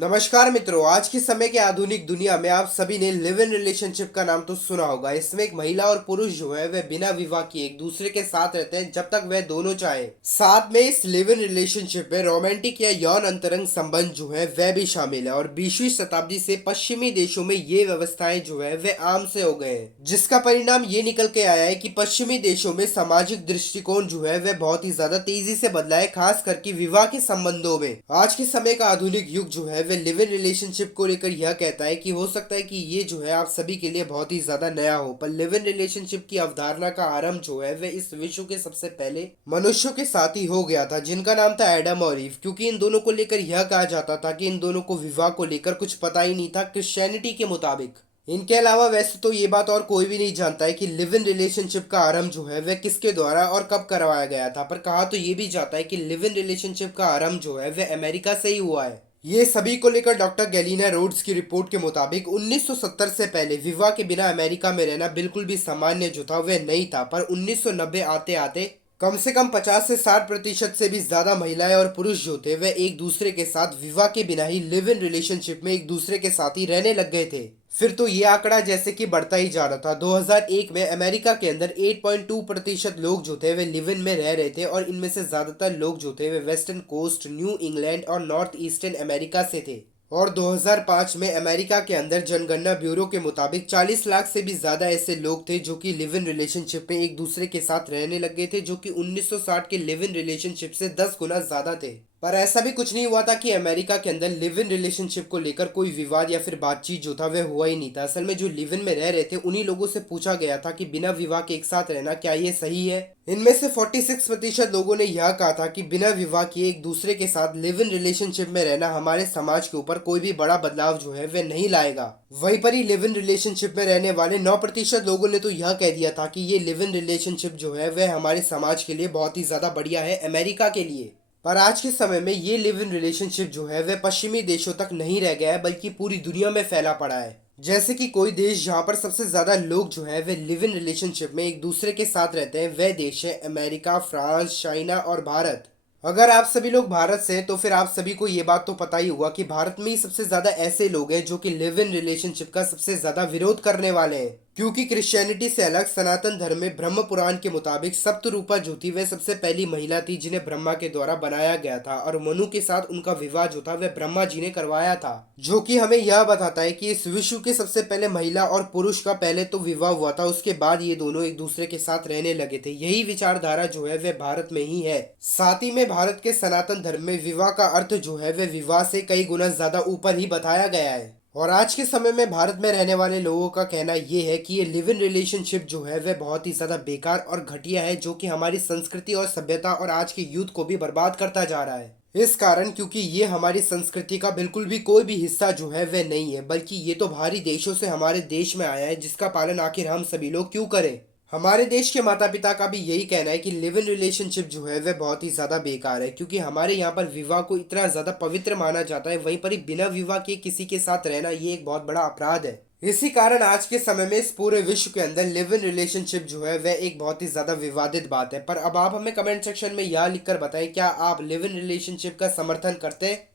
नमस्कार मित्रों, आज के समय के आधुनिक दुनिया में आप सभी ने लिव इन रिलेशनशिप का नाम तो सुना होगा। इसमें एक महिला और पुरुष जो है वह बिना विवाह किए एक दूसरे के साथ रहते हैं जब तक वह दोनों चाहे। साथ में इस लिव इन रिलेशनशिप में रोमांटिक या यौन अंतरंग संबंध जो है वह भी शामिल है और 20वीं शताब्दी से पश्चिमी देशों में ये व्यवस्थाएं जो है वह आम से हो गए हैं, जिसका परिणाम ये निकल के आया है कि पश्चिमी देशों में सामाजिक दृष्टिकोण जो है वह बहुत ही ज्यादा तेजी से बदला है, खास करके विवाह के संबंधों में। आज के समय का आधुनिक युग जो है वह लिव इन रिलेशनशिप को लेकर यह कहता है कि हो सकता है कि ये जो है आप सभी के लिए बहुत ही ज्यादा नया हो, पर लिव इन रिलेशनशिप की अवधारणा का आरंभ जो है वह इस विश्व के सबसे पहले मनुष्यों के साथ ही हो गया था, जिनका नाम था एडम और ईव। क्योंकि इन दोनों को लेकर यह कहा जाता था कि इन दोनों को विवाह को लेकर कुछ पता ही नहीं था क्रिश्चियनिटी के मुताबिक। इनके अलावा वैसे तो ये बात और कोई भी नहीं जानता है कि लिव इन रिलेशनशिप का आरंभ जो है वह किसके द्वारा और कब करवाया गया था, पर कहा तो ये भी जाता है कि लिव इन रिलेशनशिप का आरंभ जो है वह अमेरिका से ही हुआ है। ये सभी को लेकर डॉक्टर गैलिना रोड्स की रिपोर्ट के मुताबिक 1970 से पहले विवाह के बिना अमेरिका में रहना बिल्कुल भी सामान्य जो था वह नहीं था, पर 1990 आते आते कम से कम 50 से 60% से भी ज्यादा महिलाएं और पुरुष जो थे वह एक दूसरे के साथ विवाह के बिना ही लिव इन रिलेशनशिप में एक दूसरे के साथ ही रहने लग गए थे। फिर तो ये आंकड़ा जैसे कि बढ़ता ही जा रहा था। 2001 में अमेरिका के अंदर 8.2% लोग जो थे वे लिव इन में रह रहे थे और इनमें से ज्यादातर लोग जो थे वे वेस्टर्न कोस्ट, न्यू इंग्लैंड और नॉर्थ ईस्टर्न अमेरिका से थे। और 2005 में अमेरिका के अंदर जनगणना ब्यूरो के मुताबिक 40 लाख से भी ज्यादा ऐसे लोग थे जो कि लिव इन रिलेशनशिप में एक दूसरे के साथ रहने लग गए थे, जो कि 1960 के लिव इन रिलेशनशिप से 10 गुना ज्यादा थे। पर ऐसा भी कुछ नहीं हुआ था कि अमेरिका के अंदर लिव इन रिलेशनशिप को लेकर कोई विवाद या फिर बातचीत जो था वह हुआ ही नहीं था। असल में जो लिव इन में रह रहे थे उन्हीं लोगों से पूछा गया था कि बिना विवाह के एक साथ रहना क्या ये सही है। इनमें से 46% लोगों ने यह कहा था कि बिना विवाह किए एक दूसरे के साथ लिव इन रिलेशनशिप में रहना हमारे समाज के ऊपर कोई भी बड़ा बदलाव जो है वह नहीं लाएगा। वहीं पर ही लिव इन रिलेशनशिप में रहने वाले 9% लोगों ने तो यह कह दिया था कि ये लिव इन रिलेशनशिप जो है वह हमारे समाज के लिए बहुत ही ज्यादा बढ़िया है, अमेरिका के लिए। पर आज के समय में ये लिव इन रिलेशनशिप जो है वह पश्चिमी देशों तक नहीं रह गया है, बल्कि पूरी दुनिया में फैला पड़ा है। जैसे कि कोई देश जहां पर सबसे ज्यादा लोग जो है वे लिव इन रिलेशनशिप में एक दूसरे के साथ रहते हैं वह देश है अमेरिका, फ्रांस, चाइना और भारत। अगर आप सभी लोग भारत से हैं तो फिर आप सभी को ये बात तो पता ही होगा कि भारत में ही सबसे ज्यादा ऐसे लोग हैं जो कि लिव इन रिलेशनशिप का सबसे ज्यादा विरोध करने वाले हैं। क्योंकि क्रिश्चियनिटी से अलग सनातन धर्म में ब्रह्म पुराण के मुताबिक सप्तरूपा जो थी वह सबसे पहली महिला थी जिन्हें ब्रह्मा के द्वारा बनाया गया था, और मनु के साथ उनका विवाह जो था वह ब्रह्मा जी ने करवाया था। जो कि हमें यह बताता है कि इस विश्व के सबसे पहले महिला और पुरुष का पहले तो विवाह हुआ था, उसके बाद ये दोनों एक दूसरे के साथ रहने लगे थे। यही विचारधारा जो है वह भारत में ही है। साथ ही में भारत के सनातन धर्म में विवाह का अर्थ जो है वह विवाह से कई गुना ज्यादा ऊपर ही बताया गया है। और आज के समय में भारत में रहने वाले लोगों का कहना यह है कि ये लिव इन रिलेशनशिप जो है वह बहुत ही ज्यादा बेकार और घटिया है, जो कि हमारी संस्कृति और सभ्यता और आज के यूथ को भी बर्बाद करता जा रहा है। इस कारण क्योंकि ये हमारी संस्कृति का बिल्कुल भी कोई भी हिस्सा जो है वह नहीं है, बल्कि ये तो बाहरी देशों से हमारे देश में आया है, जिसका पालन आखिर हम सभी लोग क्यों करें। हमारे देश के माता पिता का भी यही कहना है कि लिव इन रिलेशनशिप जो है वह बहुत ही ज्यादा बेकार है, क्योंकि हमारे यहाँ पर विवाह को इतना ज्यादा पवित्र माना जाता है, वहीं पर ही बिना विवाह के किसी के साथ रहना ये एक बहुत बड़ा अपराध है। इसी कारण आज के समय में इस पूरे विश्व के अंदर लिव इन रिलेशनशिप जो है वह एक बहुत ही ज्यादा विवादित बात है। पर अब आप हमें कमेंट सेक्शन में यह लिखकर बताएं, क्या आप लिव इन रिलेशनशिप का समर्थन करते हैं